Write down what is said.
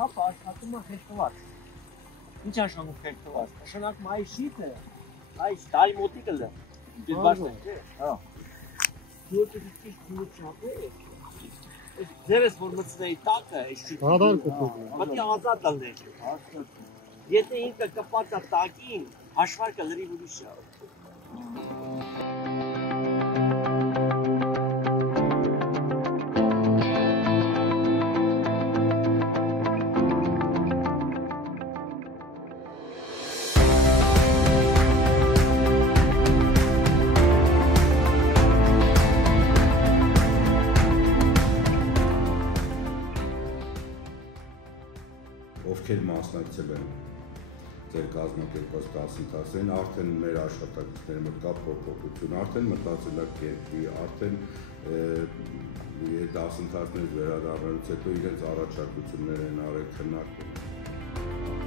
կապը աշխատում է խեղդված։ Ինչ նշանակում խեղդված։ Նշանակում այ շիթը, այ տարի մոտի կլը։ Դες բաշտը, հա։ Դու ճիշտ չափը։ Ձերս որ մտցնեի տակը, այս շիթը։ Պետք է ազատ լիներ։ Եթե ինքը կպած է տակին, հաշվարկը լրիվ ուրիշ է։ Ովքեր մասնակցել են ձեր կազմակերպած դասընթացին, արդեն մեր աշխատակիցների մոտ կա փոփոխություն, արդեն մտածելակերպի, արդեն դասընթացներից վերադառնալուց հետո իրենց առաջարկություններ են արել քննարկել։